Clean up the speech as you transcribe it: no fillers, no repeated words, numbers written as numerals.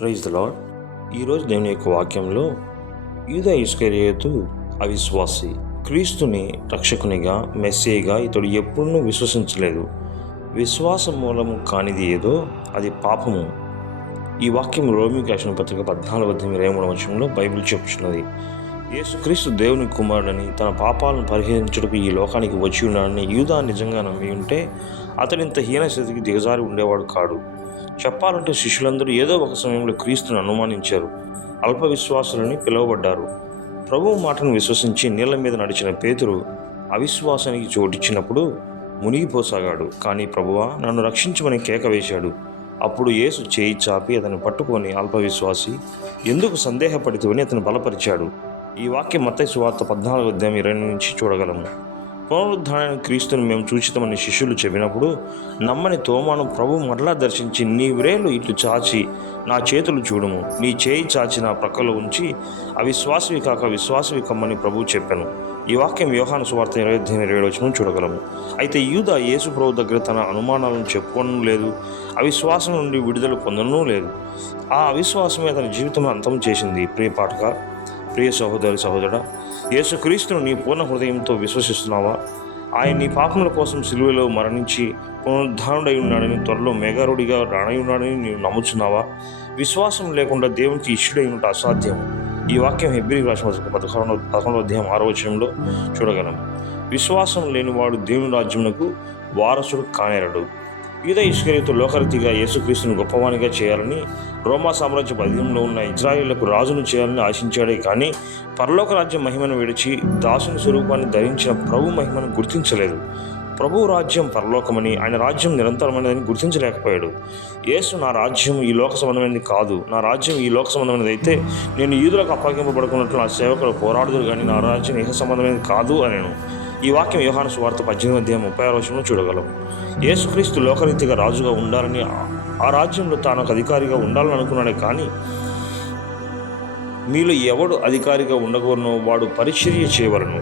Praise the lord. ఈరోజు దేవుని యొక్క వాక్యంలో యూదా ఇస్కరియోతు అవిశ్వాసి, క్రీస్తుని రక్షకునిగా మెస్సీగా ఇతడు ఎప్పుడూ విశ్వసించలేదు. విశ్వాసం మూలము కానిది ఏదో అది పాపము. ఈ వాక్యం రోమీయులకు రాసిన పత్రిక 14:23 బైబిల్ చెప్పుచున్నది. యేసుక్రీస్తు దేవుని కుమారుడని, తన పాపాలను పరిహరించుటకు ఈ లోకానికి వచ్చి ఉన్నాడని యూదా నిజంగా నమ్మి ఉంటే అతడు ఇంత హీన స్థితికి దిగజారి ఉండేవాడు కాడు. చెప్పాలంటే శిష్యులందరూ ఏదో ఒక సమయంలో క్రీస్తును అనుమానించారు, అల్ప విశ్వాసులని పిలువబడ్డారు. ప్రభువు మాటను విశ్వసించి నీళ్ల మీద నడిచిన పేతురు అవిశ్వాసానికి చోటిచ్చినప్పుడు మునిగిపోసాగాడు. కానీ ప్రభువా, నన్ను రక్షించమని కేక వేశాడు. అప్పుడు యేసు చేయి చాపి అతన్ని పట్టుకొని, అల్ప విశ్వాసి, ఎందుకు సందేహపడితేవని అతను బలపరిచాడు. ఈ వాక్యం మత్తయి సువార్త 14:20 నుంచి చూడగలము. పునరుద్ధారణ క్రీస్తుని మేము చూచితమని శిష్యులు చెప్పినప్పుడు నమ్మని తోమాను ప్రభు మరలా దర్శించి, నీ వ్రేలు ఇట్లు చాచి నా చేతులు చూడుము, నీ చేయి చాచి నా ప్రక్కలో ఉంచి అవిశ్వాసవి కాక విశ్వాసవి కమ్మని ప్రభువు చెప్పాను. ఈ వాక్యం యోహాను సువార్త 20:27 చూడగలము. అయితే యూదా యేసు ప్రభు దగ్గర తన అనుమానాలను చెప్పుకోవడం లేదు, అవిశ్వాసం నుండి విడుదల పొందడం లేదు. ఆ అవిశ్వాసమే తన జీవితం అంతం చేసింది. ప్రియ పాఠక, ప్రియ సహోదరుడా, యేసుక్రీస్తును నీ పూర్ణ హృదయంతో విశ్వసిస్తున్నావా? ఆయన నీ పాపముల కోసం సిలువలో మరణించి పునరుద్ధానుడై ఉన్నాడని, త్వరలో మేఘారుడిగా రానయ్యున్నాడని నీవు నమ్ముచున్నావా? విశ్వాసం లేకుండా దేవునికి ఇష్టుడై ఉండటం అసాధ్యం. ఈ వాక్యం హెబ్రీయులకు రాసిన 11:6 చూడగలము. విశ్వాసం లేనివాడు దేవుని రాజ్యమునకు వారసుడు కానేరడు. యూదా ఇస్కరియోతు లోకరీతిగా యేసుక్రీస్తును గొప్పవానిగా చేయాలని, రోమా సామ్రాజ్యపు అధీనంలో ఉన్న ఇజ్రాయేలులకు రాజును చేయాలని ఆశించాడే కానీ పరలోక రాజ్యం మహిమను విడిచి దాసుని స్వరూపాన్ని ధరించిన ప్రభు మహిమను గుర్తించలేదు. ప్రభు రాజ్యం పరలోకమని, ఆయన రాజ్యం నిరంతరమైనదని గుర్తించలేకపోయాడు. యేసు, నా రాజ్యం ఈ లోక సంబంధమైనది కాదు, నా రాజ్యం ఈ లోక సంబంధమైనది అయితే నేను యూదులకు అప్పగింపబడుకున్నట్లు నా సేవకులు పోరాడుదురు కానీ నా రాజ్యం ఇహ సంబంధమైనది కాదు అనేను. ఈ వాక్యం యోహాను సువార్త 18:36 చూడగలము. యేసుక్రీస్తు లోకరీతిగా రాజుగా ఉండాలని, ఆ రాజ్యంలో తాను ఒక అధికారిగా ఉండాలని అనుకున్నాడే కానీ మీలో ఎవడు అధికారిగా ఉండగోరనో వాడు పరిచర్య చేయవలను.